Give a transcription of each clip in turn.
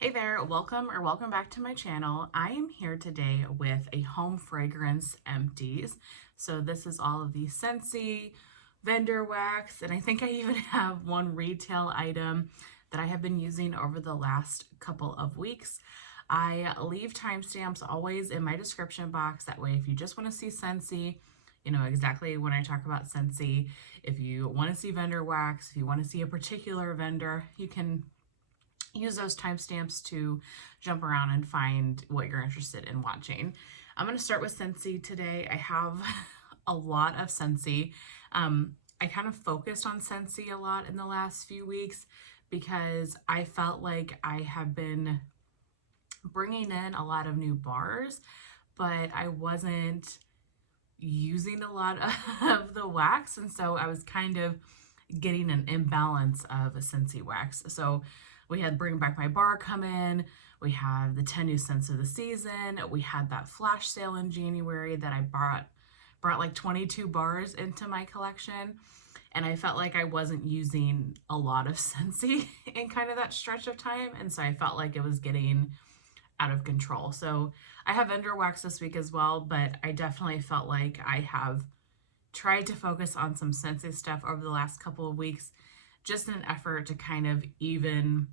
Hey there, welcome back to my channel. I am here today with a home fragrance empties. So this is all of the Scentsy Vendor wax, and I think I even have one retail item that I have been using over the last couple of weeks. I leave timestamps always in my description box. That way, if you just want to see Scentsy, you know exactly when I talk about Scentsy. If you want to see vendor wax, if you want to see a particular vendor, you can use those timestamps to jump around and find what you're interested in watching. I'm going to start with Scentsy today. I have a lot of Scentsy. I kind of focused on Scentsy a lot in the last few weeks because I felt like I have been bringing in a lot of new bars, but I wasn't using a lot of the wax, and so I was kind of getting an imbalance of a Scentsy wax. So we had Bring Back My Bar come in, we have the 10 new scents of the season, we had that flash sale in January that I brought like 22 bars into my collection, and I felt like I wasn't using a lot of Scentsy in kind of that stretch of time, and so I felt like it was getting out of control. So I have vendor wax this week as well, but I definitely felt like I have tried to focus on some Scentsy stuff over the last couple of weeks, just in an effort to kind of even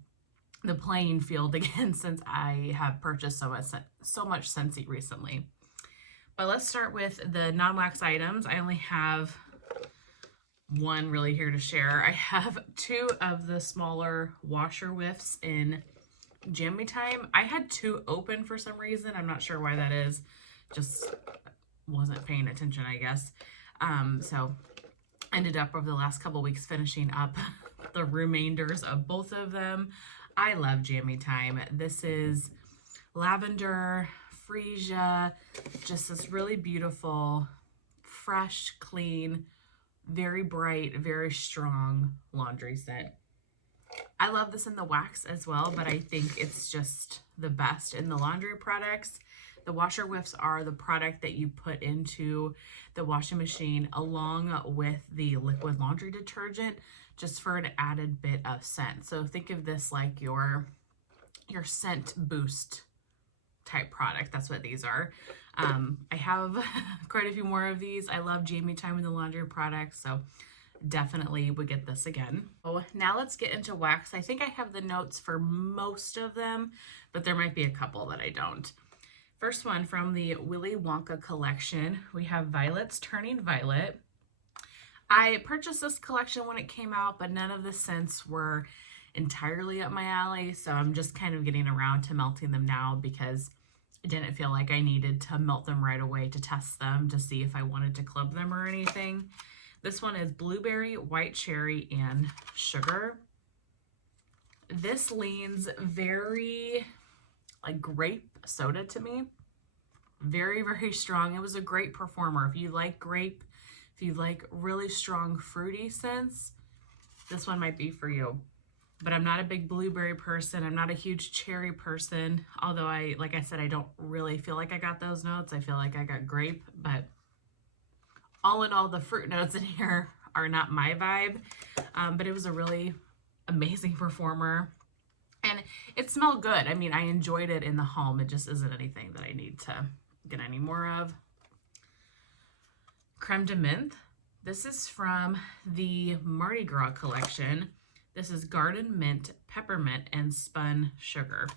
the playing field again, since I have purchased so much Scentsy recently. But let's start with the non-wax items. I only have one really here to share. I have two of the smaller washer whiffs in Jammy Time. I had two open for some reason. I'm not sure why that is. Just wasn't paying attention, I guess. So ended up over the last couple weeks finishing up the remainders of both of them. I love Jammy Time. This is lavender, freesia, just this really beautiful, fresh, clean, very bright, very strong laundry scent. I love this in the wax as well, but I think it's just the best in the laundry products. The washer whiffs are the product that you put into the washing machine along with the liquid laundry detergent, just for an added bit of scent. So think of this like your scent boost type product. That's what these are. I have quite a few more of these. I love Jammy Time in the laundry products, so definitely would get this again. So now let's get into wax. I think I have the notes for most of them, but there might be a couple that I don't. First one from the Willy Wonka collection, we have Violet's Turning Violet. I purchased this collection when it came out, but none of the scents were entirely up my alley, so I'm just kind of getting around to melting them now because I didn't feel like I needed to melt them right away to test them to see if I wanted to club them or anything. This one is blueberry, white cherry, and sugar. This leans very like grape soda to me. Very, very strong. It was a great performer. If you like grape, if you like really strong fruity scents, this one might be for you. But I'm not a big blueberry person. I'm not a huge cherry person. Although like I said, I don't really feel like I got those notes. I feel like I got grape, but all in all, the fruit notes in here are not my vibe. But it was a really amazing performer. And it smelled good. I mean, I enjoyed it in the home. It just isn't anything that I need to get any more of. Creme de Menthe. This is from the Mardi Gras collection. This is Garden Mint, Peppermint, and Spun Sugar.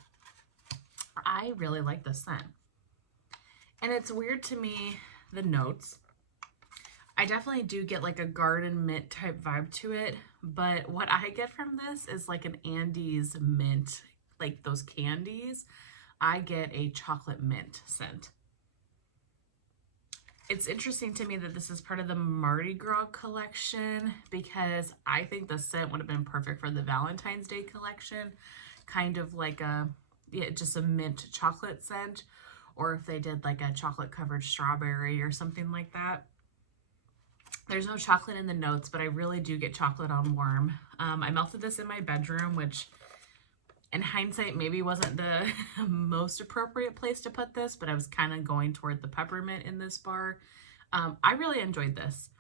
I really like this scent. And it's weird to me, the notes. I definitely do get like a garden mint type vibe to it, but what I get from this is like an Andes mint, like those candies. I get a chocolate mint scent. It's interesting to me that this is part of the Mardi Gras collection because I think the scent would have been perfect for the Valentine's Day collection. Kind of like just a mint chocolate scent, or if they did like a chocolate covered strawberry or something like that. There's no chocolate in the notes, but I really do get chocolate on warm. I melted this in my bedroom, which in hindsight maybe wasn't the most appropriate place to put this, but I was kind of going toward the peppermint in this bar. I really enjoyed this.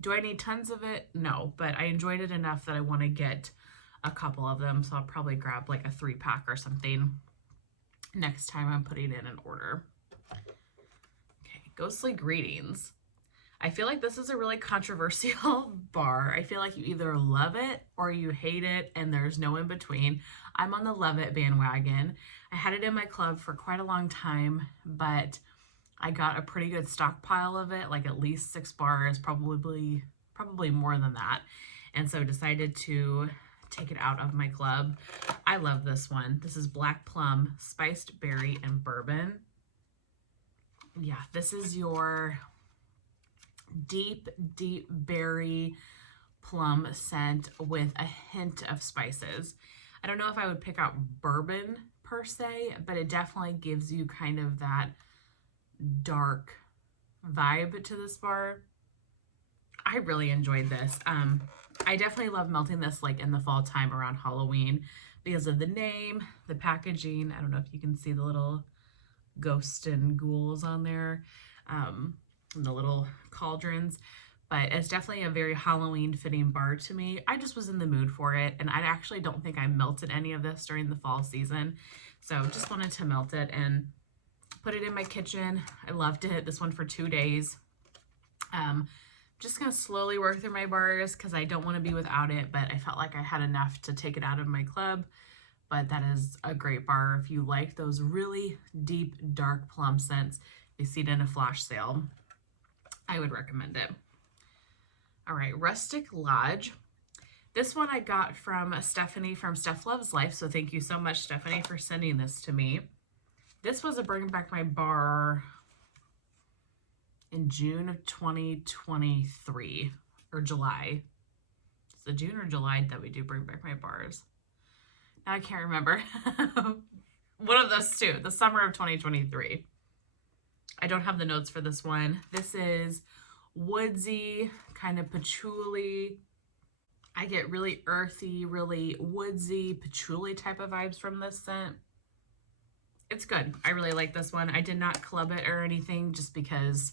Do I need tons of it? No, but I enjoyed it enough that I want to get a couple of them, so I'll probably grab like a 3-pack or something next time I'm putting in an order. Okay, Ghostly Greetings. I feel like this is a really controversial bar. I feel like you either love it or you hate it, and there's no in between. I'm on the love it bandwagon. I had it in my club for quite a long time, but I got a pretty good stockpile of it, like at least 6 bars, probably more than that. And so decided to take it out of my club. I love this one. This is Black Plum, Spiced Berry, and Bourbon. Yeah, this is your deep berry plum scent with a hint of spices. I don't know if I would pick out bourbon per se, but it definitely gives you kind of that dark vibe to this bar. I really enjoyed this. I definitely love melting this like in the fall time around Halloween because of the name, the packaging. I don't know if you can see the little ghosts and ghouls on there. And the little cauldrons, but it's definitely a very Halloween fitting bar to me. I just was in the mood for it, and I actually don't think I melted any of this during the fall season, so just wanted to melt it and put it in my kitchen. I loved it. This one for 2 days. Just gonna slowly work through my bars because I don't want to be without it, but I felt like I had enough to take it out of my club. But that is a great bar if you like those really deep dark plum scents. You see it in a flash sale, I would recommend it. All right, Rustic Lodge. This one I got from Stephanie from Steph Loves Life, so thank you so much, Stephanie, for sending this to me. This was a Bring Back My Bar in June of 2023, or July. Is it June or July that we do Bring Back My Bars? Now I can't remember. One of those two, the summer of 2023. I don't have the notes for this one. This is woodsy, kind of patchouli. I get really earthy, really woodsy, patchouli type of vibes from this scent. It's good. I really like this one. I did not club it or anything just because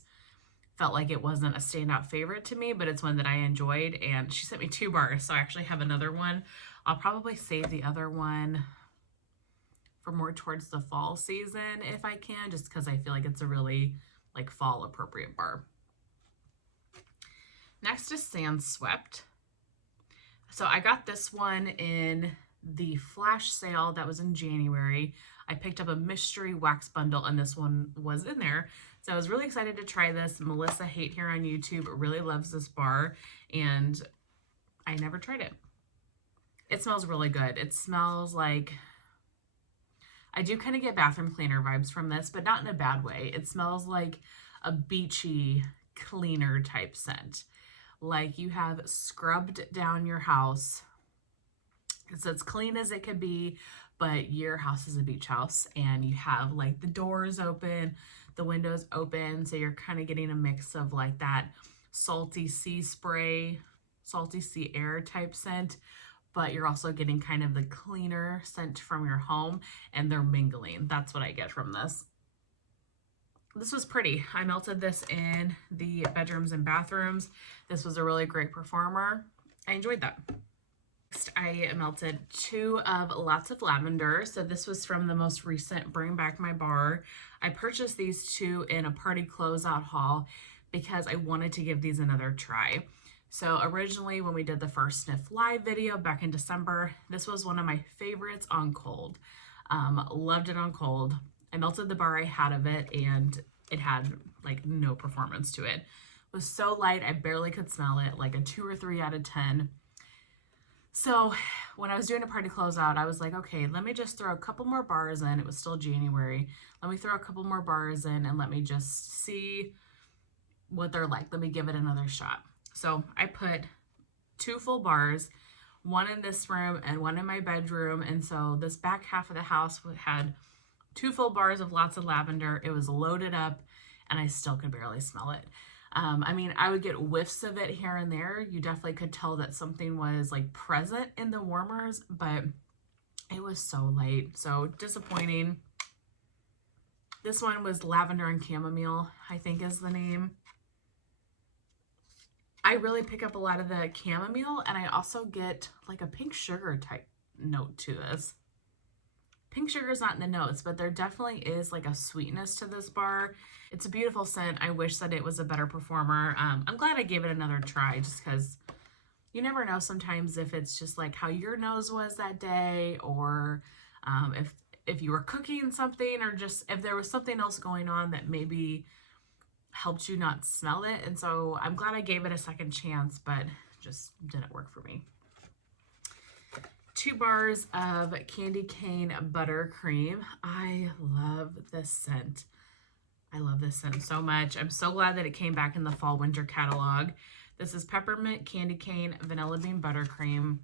felt like it wasn't a standout favorite to me, but it's one that I enjoyed, and she sent me 2 bars, so I actually have another one. I'll probably save the other one for more towards the fall season if I can, just because I feel like it's a really like fall appropriate bar. Next is Sand Swept. So I got this one in the flash sale that was in January. I picked up a mystery wax bundle and this one was in there. So I was really excited to try this. Melissa Hate here on YouTube really loves this bar, and I never tried it. It smells really good. It smells like, I do kind of get bathroom cleaner vibes from this, but not in a bad way. It smells like a beachy cleaner type scent. Like you have scrubbed down your house. It's as clean as it could be, but your house is a beach house and you have like the doors open, the windows open. So you're kind of getting a mix of like that salty sea spray, salty sea air type scent, but you're also getting kind of the cleaner scent from your home, and they're mingling. That's what I get from this. This was pretty. I melted this in the bedrooms and bathrooms. This was a really great performer. I enjoyed that. Next, I melted 2 of Lots of Lavender. So this was from the most recent Bring Back My Bar. I purchased these 2 in a party closeout haul because I wanted to give these another try. So originally when we did the first sniff live video back in December, this was one of my favorites on cold. Loved it on cold. I melted the bar I had of it, and it had like no performance to it. It was so light, I barely could smell it, like a 2 or 3 out of 10. So when I was doing a party closeout, I was like, okay, let me just throw a couple more bars in. It was still January. Let me throw a couple more bars in and let me just see what they're like. Let me give it another shot. So I put 2 full bars, 1 in this room and 1 in my bedroom. And so this back half of the house had 2 full bars of Lots of Lavender. It was loaded up and I still could barely smell it. I mean, I would get whiffs of it here and there. You definitely could tell that something was like present in the warmers, but it was so light, so disappointing. This one was Lavender and Chamomile, I think is the name. I really pick up a lot of the chamomile, and I also get like a pink sugar type note to this. Pink sugar is not in the notes, but there definitely is like a sweetness to this bar. It's a beautiful scent. I wish that it was a better performer. I'm glad I gave it another try, just because you never know sometimes if it's just like how your nose was that day, or if you were cooking something, or just if there was something else going on that maybe helped you not smell it. And so I'm glad I gave it a second chance, but just didn't work for me. 2 bars of candy cane buttercream. I love this scent. I love this scent so much. I'm so glad that it came back in the fall winter catalog. This is peppermint, candy cane, vanilla bean buttercream.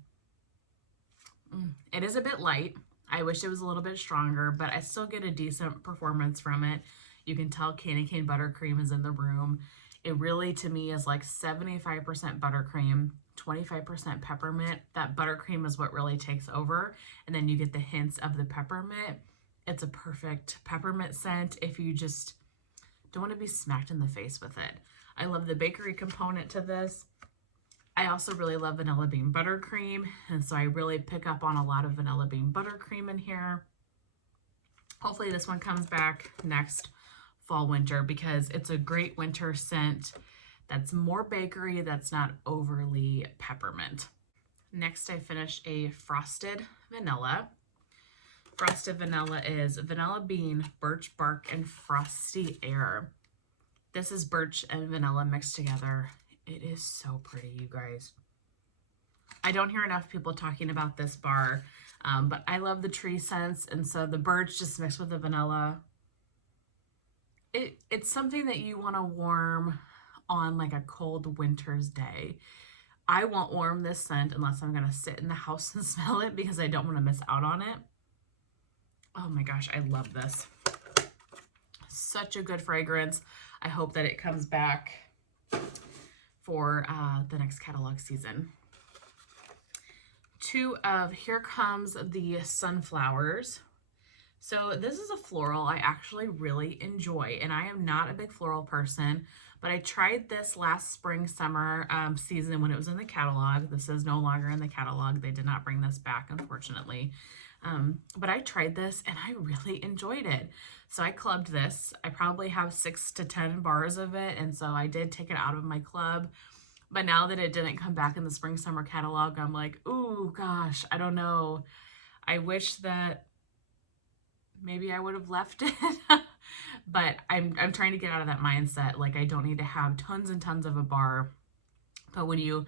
It is a bit light. I wish it was a little bit stronger, but I still get a decent performance from it. You can tell candy cane buttercream is in the room. It really, to me, is like 75% buttercream, 25% peppermint. That buttercream is what really takes over. And then you get the hints of the peppermint. It's a perfect peppermint scent if you just don't want to be smacked in the face with it. I love the bakery component to this. I also really love vanilla bean buttercream. And so I really pick up on a lot of vanilla bean buttercream in here. Hopefully this one comes back next fall winter, because it's a great winter scent that's more bakery, that's not overly peppermint. Next, I finished a frosted vanilla. Frosted vanilla is vanilla bean, birch bark, and frosty air. This is birch and vanilla mixed together. It is so pretty, you guys. I don't hear enough people talking about this bar, but I love the tree scents, and so the birch just mixed with the vanilla. It's something that you want to warm on like a cold winter's day. I won't warm this scent unless I'm going to sit in the house and smell it, because I don't want to miss out on it. Oh my gosh, I love this. Such a good fragrance. I hope that it comes back for the next catalog season. 2 of Here Comes the Sunflowers. So this is a floral I actually really enjoy, and I am not a big floral person, but I tried this last spring summer season when it was in the catalog. This is no longer in the catalog. They did not bring this back, unfortunately. But I tried this and I really enjoyed it. So I clubbed this. I probably have 6 to 10 bars of it, and so I did take it out of my club. But now that it didn't come back in the spring summer catalog, I'm like, ooh, gosh, I don't know. I wish that maybe I would have left it. But I'm trying to get out of that mindset. Like, I don't need to have tons and tons of a bar. But when you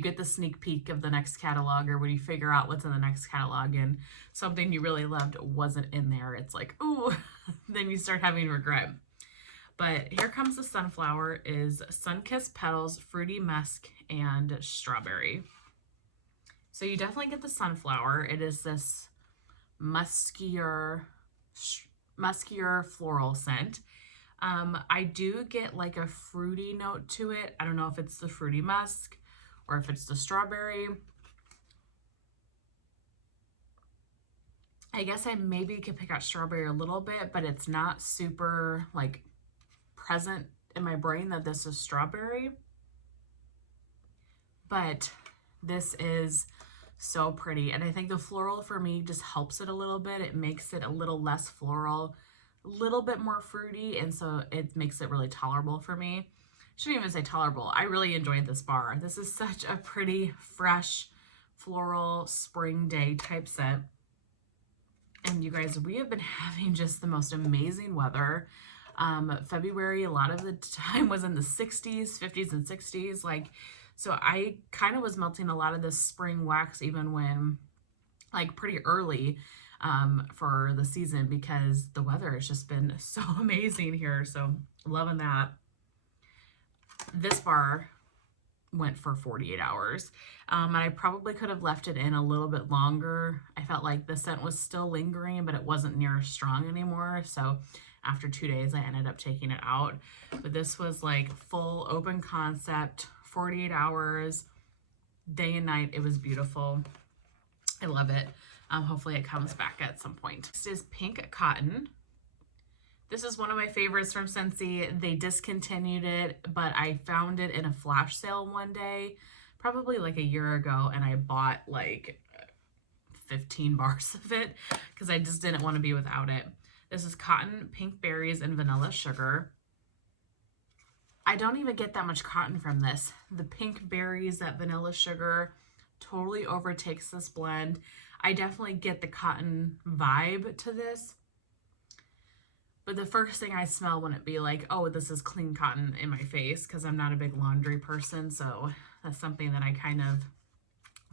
get the sneak peek of the next catalog, or when you figure out what's in the next catalog and something you really loved wasn't in there, it's like, ooh, then you start having regret. But Here Comes the Sunflower is sun-kissed petals, fruity musk, and strawberry. So you definitely get the sunflower. It is this muskier floral scent. I do get like a fruity note to it. I don't know if it's the fruity musk or if it's the strawberry. I guess I maybe could pick out strawberry a little bit, but it's not super like present in my brain that this is strawberry. But this is so pretty, and I think the floral for me just helps it a little bit. It makes it a little less floral, a little bit more fruity, and so it makes it really tolerable for me. Shouldn't even say tolerable. I really enjoyed this bar. This is such a pretty, fresh, floral, spring day type scent. And you guys, we have been having just the most amazing weather. February, a lot of the time was in the 60s, 50s, and 60s. Like, so I kind of was melting a lot of this spring wax even when, like, pretty early for the season, because the weather has just been so amazing here. So loving that. This bar went for 48 hours. And I probably could have left it in a little bit longer. I felt like the scent was still lingering, but it wasn't near as strong anymore. So after 2 days, I ended up taking it out. But this was like full open concept, 48 hours, day and night. It was beautiful. I love it. Hopefully it comes back at some point. Next is Pink Cotton. This is one of my favorites from Scentsy. They discontinued it, but I found it in a flash sale one day, probably like a year ago, and I bought like 15 bars of it because I just didn't want to be without it. This is cotton, pink berries, and vanilla sugar. I don't even get that much cotton from this. The pink berries, that vanilla sugar totally overtakes this blend. I definitely get the cotton vibe to this. But the first thing I smell wouldn't be like, oh, this is clean cotton in my face, because I'm not a big laundry person. So that's something that I kind of,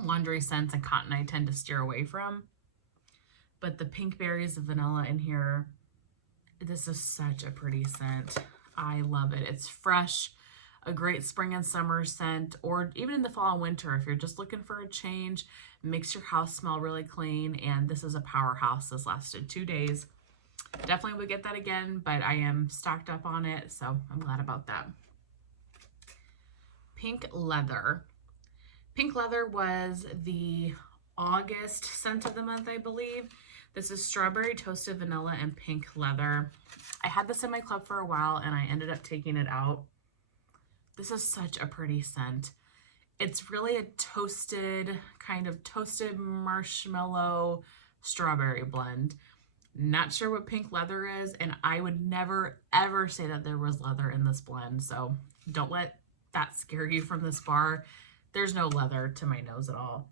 laundry scents and cotton, I tend to steer away from. But the pink berries of vanilla in here, this is such a pretty scent. I love it. It's fresh, a great spring and summer scent, or even in the fall and winter, if you're just looking for a change, makes your house smell really clean. And this is a powerhouse. This lasted 2 days. Definitely would get that again, but I am stocked up on it, so I'm glad about that. Pink Leather. Pink Leather was the August scent of the month, I believe. This is strawberry, toasted vanilla, and pink leather. I had this in my club for a while, and I ended up taking it out. This is such a pretty scent. It's really a toasted, kind of toasted marshmallow strawberry blend. Not sure what pink leather is, and I would never ever say that there was leather in this blend, so don't let that scare you from this bar. There's no leather to my nose at all.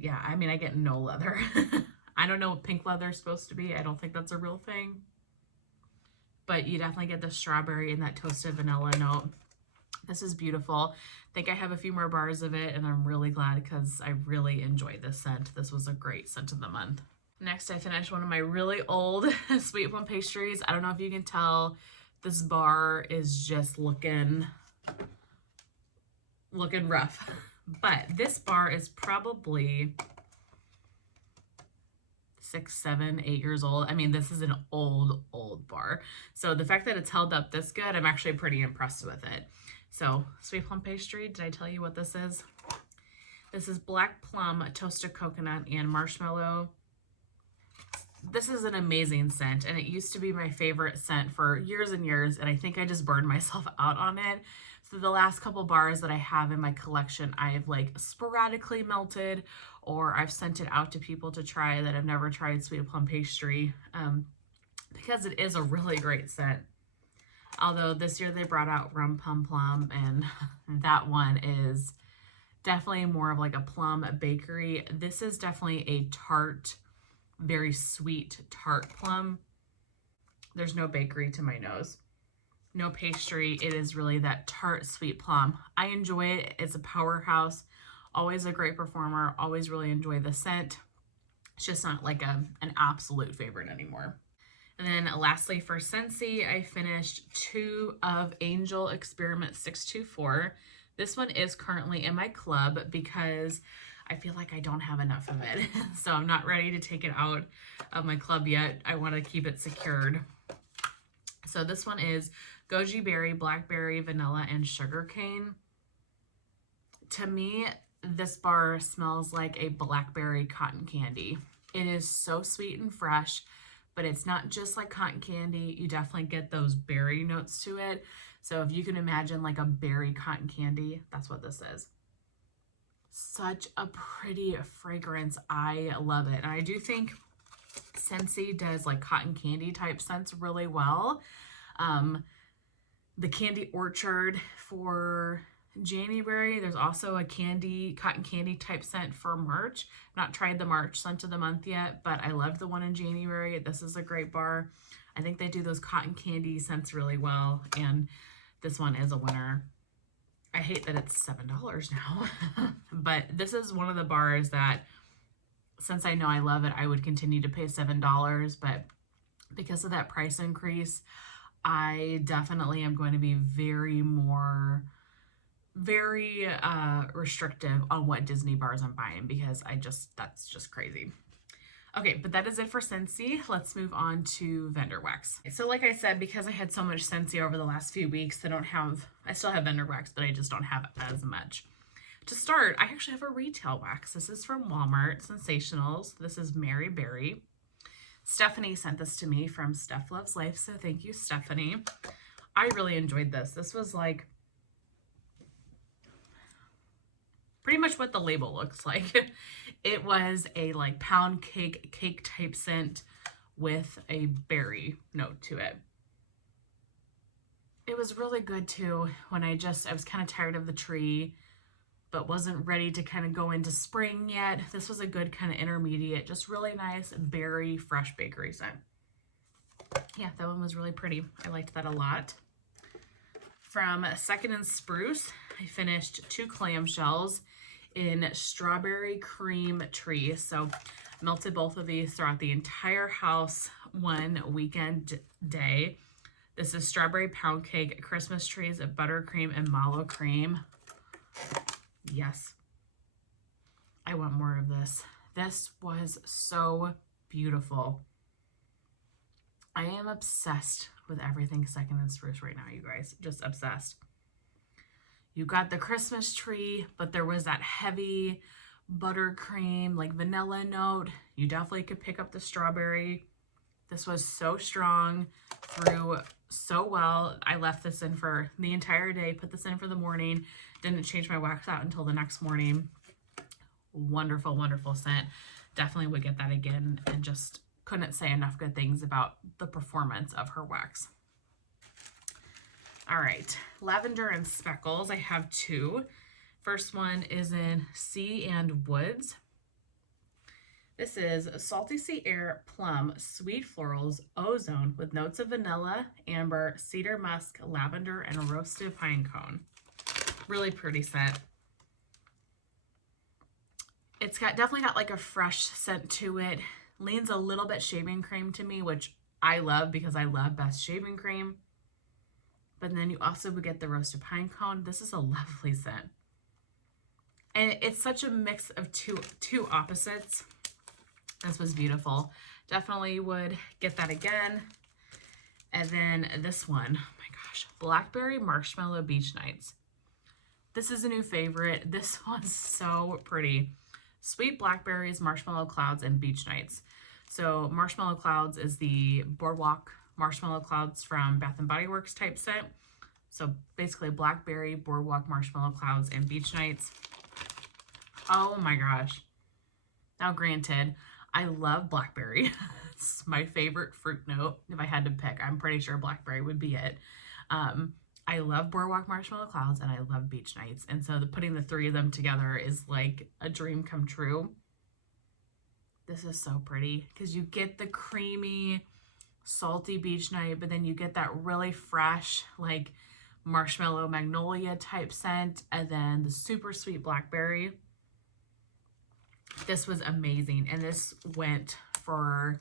Yeah, I mean, I get no leather. I don't know what pink leather is supposed to be. I don't think that's a real thing, but you definitely get the strawberry and that toasted vanilla note. This is beautiful. I think I have a few more bars of it, and I'm really glad because I really enjoyed this scent. This was a great scent of the month. Next, I finished one of my really old sweet plum pastries. I don't know if you can tell, this bar is just looking rough. But this bar is probably 6, 7, 8 years old. I mean, this is an old bar. So the fact that it's held up this good, I'm actually pretty impressed with it. So, sweet plum pastry, did I tell you what this is? This is black plum, toasted coconut, and marshmallow. This is an amazing scent, and it used to be my favorite scent for years and years, and I think I just burned myself out on it. So the last couple bars that I have in my collection, I have like sporadically melted, or I've sent it out to people to try that have never tried sweet plum pastry, because it is a really great scent. Although this year they brought out rum pum plum, and that one is definitely more of like a plum bakery. This is definitely a tart, very sweet tart plum. There's no bakery to my nose. No pastry. It is really that tart sweet plum. I enjoy it. It's a powerhouse. Always a great performer. Always really enjoy the scent. It's just not like an absolute favorite anymore. And then lastly for Scentsy, I finished 2 of Angel Experiment 624. This one is currently in my club because I feel like I don't have enough of it. So I'm not ready to take it out of my club yet. I want to keep it secured. So this one is goji berry, blackberry, vanilla, and sugarcane. To me, this bar smells like a blackberry cotton candy. It is so sweet and fresh, but it's not just like cotton candy. You definitely get those berry notes to it. So if you can imagine like a berry cotton candy, that's what this is. Such a pretty fragrance. I love it. And I do think Scentsy does like cotton candy type scents really well. The Candy Orchard for January, there's also a cotton candy type scent for March. I've not tried the March scent of the month yet, but I loved the one in January. This is a great bar. I think they do those cotton candy scents really well, and this one is a winner. I hate that it's $7 now, but this is one of the bars that, since I know I love it, I would continue to pay $7, but because of that price increase, I definitely am going to be very restrictive on what Disney bars I'm buying, because that's just crazy. Okay, but that is it for Scentsy. Let's move on to Vendor Wax. So like I said, because I had so much Scentsy over the last few weeks, I still have Vendor Wax, but I just don't have as much. To start, I actually have a retail wax. This is from Walmart, Scentsationals. This is Mary Berry. Stephanie sent this to me from Steph Loves Life, so thank you, Stephanie. I really enjoyed this. This was like pretty much what the label looks like. It was a like pound cake type scent with a berry note to it. It was really good too when I was kind of tired of the tree, but wasn't ready to kind of go into spring yet. This was a good kind of intermediate, just really nice berry fresh bakery scent. Yeah, that one was really pretty. I liked that a lot. From Second and Spruce, I finished 2 clamshells in strawberry cream tree. So melted both of these throughout the entire house one weekend day. This is strawberry pound cake, Christmas trees, buttercream, and mallow cream. Yes. I want more of this. This was so beautiful. I am obsessed with everything Second and Spruce right now, you guys. Just obsessed. You got the Christmas tree, but there was that heavy buttercream, like vanilla note. You definitely could pick up the strawberry. This was so strong, through so well. I left this in for the entire day, put this in for the morning, didn't change my wax out until the next morning. Wonderful, wonderful scent. Definitely would get that again, and just couldn't say enough good things about the performance of her wax. All right, Lavender and Speckles. I have 2. First one is in Sea and Woods. This is Salty Sea Air Plum Sweet Florals Ozone with notes of vanilla, amber, cedar musk, lavender, and roasted pine cone. Really pretty scent. It's definitely got like a fresh scent to it. Leans a little bit shaving cream to me, which I love because I love Best Shaving Cream. But then you also would get the roasted pine cone. This is a lovely scent. And it's such a mix of two opposites. This was beautiful. Definitely would get that again. And then this one, oh my gosh, Blackberry Marshmallow Beach Nights. This is a new favorite. This one's so pretty. Sweet blackberries, marshmallow clouds, and beach nights. So marshmallow clouds is the Boardwalk marshmallow clouds from Bath and Body Works type scent. So basically blackberry, boardwalk marshmallow clouds, and beach nights. Oh my gosh. Now granted, I love blackberry. It's my favorite fruit note. If I had to pick, I'm pretty sure blackberry would be it. I love boardwalk marshmallow clouds and I love beach nights. And so putting the 3 of them together is like a dream come true. This is so pretty because you get the creamy, salty beach night, but then you get that really fresh, like marshmallow magnolia type scent, and then the super sweet blackberry. This was amazing. And this went for,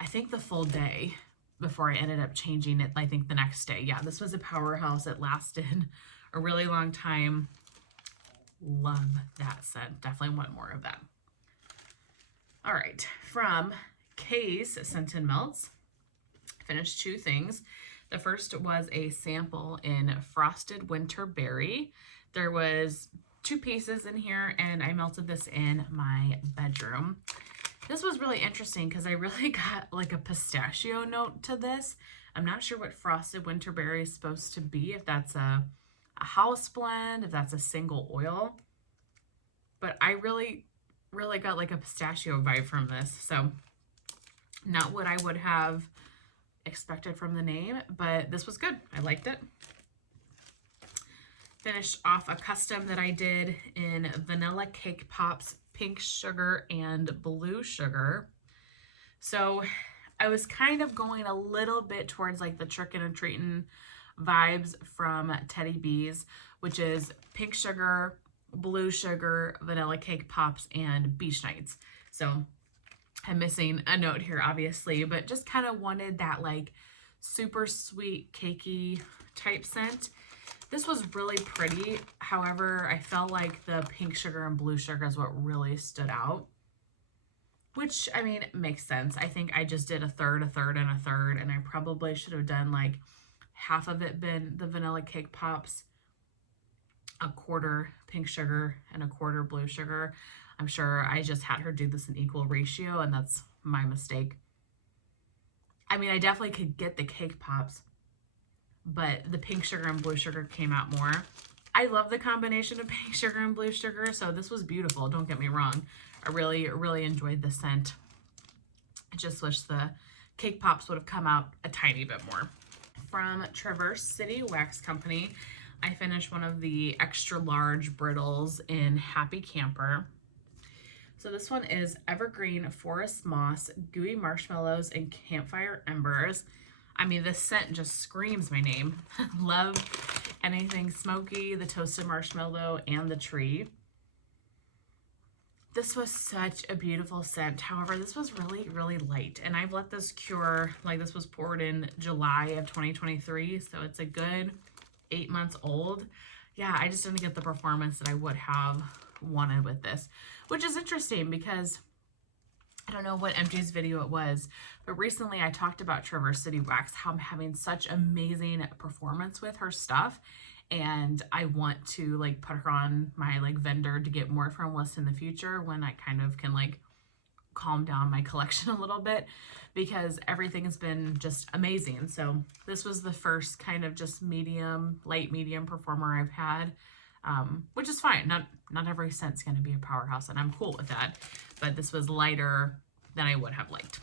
I think, the full day before I ended up changing it, I think the next day. Yeah, this was a powerhouse. It lasted a really long time. Love that scent. Definitely want more of that. All right, from Kae Scented Melts, finished 2 things. The first was a sample in Frosted Winter Berry. There was 2 pieces in here, and I melted this in my bedroom. This was really interesting because I really got like a pistachio note to this. I'm not sure what Frosted Winter Berry is supposed to be, if that's a house blend, if that's a single oil. But I really got like a pistachio vibe from this. So not what I would have expected from the name, but this was good. I liked it. Finished off a custom that I did in Vanilla Cake Pops, Pink Sugar, and Blue Sugar. So I was kind of going a little bit towards like the Trickin' and Treatin' vibes from Teddy Bees, which is Pink Sugar, Blue Sugar, Vanilla Cake Pops, and Beach Nights. So I'm missing a note here, obviously, but just kind of wanted that like super sweet, cakey type scent. This was really pretty. However, I felt like the Pink Sugar and Blue Sugar is what really stood out. Which, I mean, makes sense. I think I just did a third, and a third, and I probably should have done like half of it been the Vanilla Cake Pops, a quarter Pink Sugar, and a quarter Blue Sugar. I'm sure I just had her do this in equal ratio, and that's my mistake. I mean, I definitely could get the cake pops, but the pink sugar and blue sugar came out more. I love the combination of pink sugar and blue sugar, so this was beautiful. Don't get me wrong. I really, really enjoyed the scent. I just wish the cake pops would have come out a tiny bit more. From Traverse City Wax Company, I finished one of the extra large brittles in Happy Camper. So this one is Evergreen Forest Moss, Gooey Marshmallows, and Campfire Embers. I mean, this scent just screams my name. Love anything smoky, the toasted marshmallow, and the tree. This was such a beautiful scent. However, this was really, really light. And I've let this cure, like this was poured in July of 2023. So it's a good 8 months old. Yeah, I just didn't get the performance that I would have wanted with this. Which is interesting because I don't know what Empties video it was, but recently I talked about Traverse City Wax, how I'm having such amazing performance with her stuff. And I want to like put her on my like vendor to get more from list in the future when I kind of can like calm down my collection a little bit, because everything has been just amazing. So this was the first kind of just medium, light medium performer I've had, which is fine. Not every scent's going to be a powerhouse, and I'm cool with that. But this was lighter than I would have liked.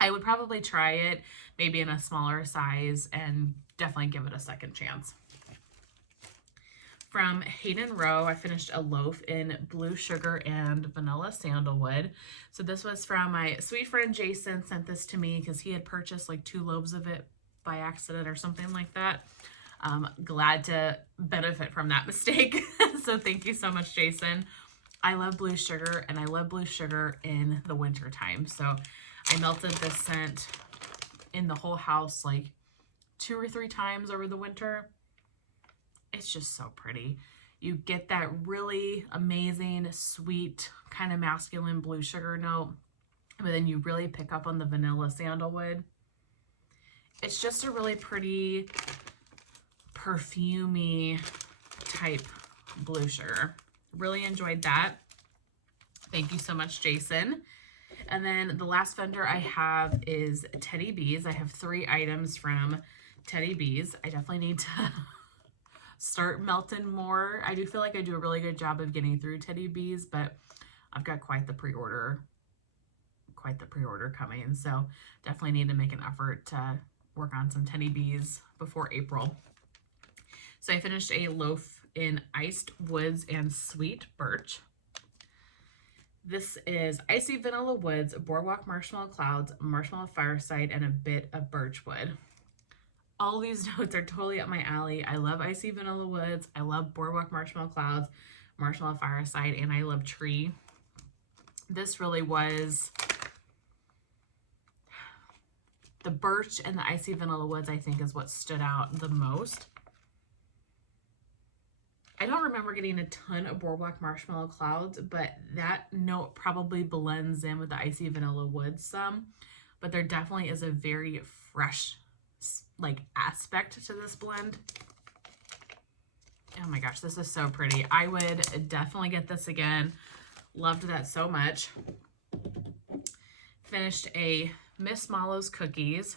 I would probably try it maybe in a smaller size and definitely give it a second chance. From Hayden Rowe, I finished a loaf in blue sugar and vanilla sandalwood. So this was from my sweet friend Jason. Sent this to me because he had purchased like 2 loaves of it by accident or something like that. Glad to benefit from that mistake. So thank you so much, Jason. I love blue sugar, and I love blue sugar in the winter time. So I melted this scent in the whole house like 2 or 3 times over the winter. It's just so pretty. You get that really amazing, sweet, kind of masculine blue sugar note, but then you really pick up on the vanilla sandalwood. It's just a really pretty, perfumey type blue sugar. Really enjoyed that. Thank you so much, Jason. And then the last vendor I have is Teddy Bees. I have 3 items from Teddy Bees. I definitely need to start melting more. I do feel like I do a really good job of getting through Teddy Bees, but I've got quite the pre-order coming. So definitely need to make an effort to work on some Teddy Bees before April. So I finished a loaf in iced woods and sweet birch. This is icy vanilla woods, boardwalk marshmallow clouds, marshmallow fireside, and a bit of birch wood. All these notes are totally up my alley. I love icy vanilla woods. I love boardwalk marshmallow clouds, marshmallow fireside, and I love tree. This really was the birch and the icy vanilla woods, I think, is what stood out the most. I don't remember getting a ton of boardwalk marshmallow clouds, but that note probably blends in with the icy vanilla woods some. But there definitely is a very fresh like aspect to this blend. Oh my gosh, this is so pretty. I would definitely get this again. Loved that so much. Finished a Miss Mallow's cookies.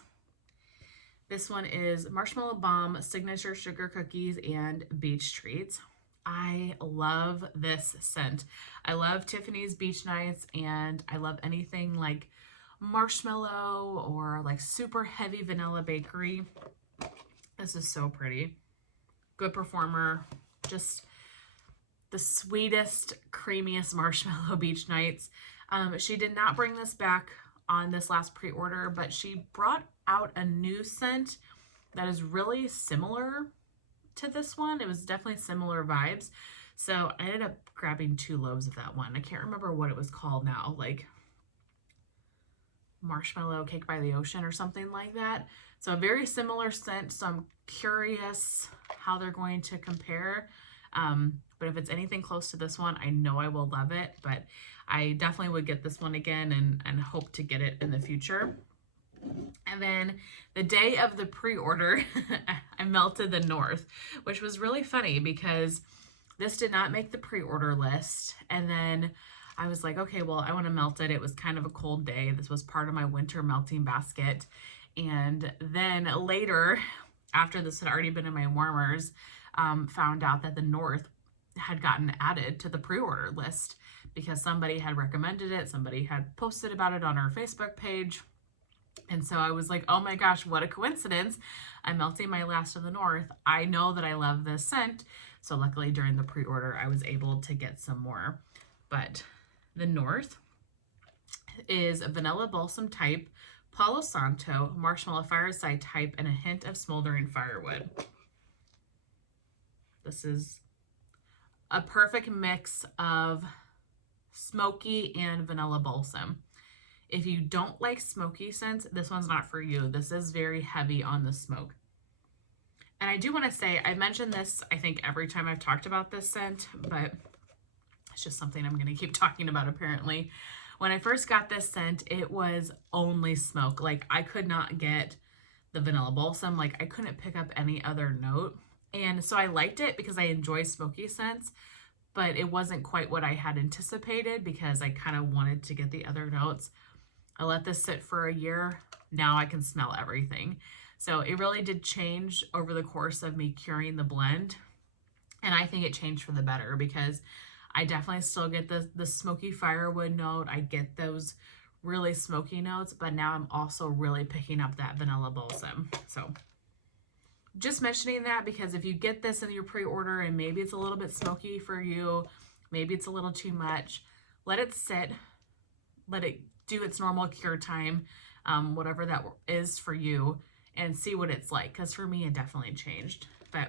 This one is Marshmallow Bomb, Signature Sugar Cookies, and Beach Treats. I love this scent. I love Tiffany's Beach Nights, and I love anything like marshmallow or like super heavy vanilla bakery. This is so pretty. Good performer. Just the sweetest, creamiest marshmallow Beach Nights. She did not bring this back on this last pre-order, but she brought out a new scent that is really similar to this one. It was definitely similar vibes. So I ended up grabbing 2 loaves of that one. I can't remember what it was called now, like Marshmallow Cake by the Ocean or something like that. So a very similar scent. So I'm curious how they're going to compare. But if it's anything close to this one, I know I will love it. But I definitely would get this one again and hope to get it in the future. And then the day of the pre-order, I melted the North, which was really funny because this did not make the pre-order list. And then I was like, okay, well, I want to melt it. It was kind of a cold day. This was part of my winter melting basket. And then later, after this had already been in my warmers, found out that the North had gotten added to the pre-order list because somebody had recommended it. Somebody had posted about it on our Facebook page. And so I was like, oh my gosh, what a coincidence. I'm melting my last of the North. I know that I love this scent. So luckily during the pre-order, I was able to get some more. But the North is a vanilla balsam type, Palo Santo, marshmallow fireside type, and a hint of smoldering firewood. This is a perfect mix of smoky and vanilla balsam. If you don't like smoky scents, this one's not for you. This is very heavy on the smoke. And I do want to say, I mentioned this, I think, every time I've talked about this scent, but it's just something I'm going to keep talking about apparently. When I first got this scent, it was only smoke. Like, I could not get the vanilla balsam. Like, I couldn't pick up any other note. And so I liked it because I enjoy smoky scents, but it wasn't quite what I had anticipated because I kind of wanted to get the other notes. I let this sit for a year. Now I can smell everything. So it really did change over the course of me curing the blend. And I think it changed for the better because I definitely still get the smoky firewood note. I get those really smoky notes, but now I'm also really picking up that vanilla balsam. So just mentioning that because if you get this in your pre-order and maybe it's a little bit smoky for you, maybe it's a little too much, let it sit, let it do its normal cure time, whatever that is for you, and see what it's like. Because for me, it definitely changed. But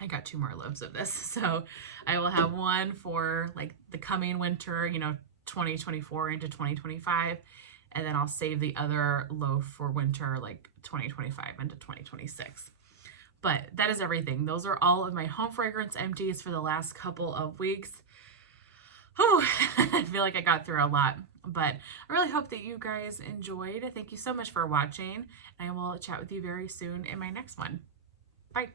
I got 2 more loaves of this. So I will have one for like the coming winter, 2024 into 2025. And then I'll save the other loaf for winter, like 2025 into 2026. But that is everything. Those are all of my home fragrance empties for the last couple of weeks. Whew, I feel like I got through a lot, but I really hope that you guys enjoyed. Thank you so much for watching. I will chat with you very soon in my next one. Bye.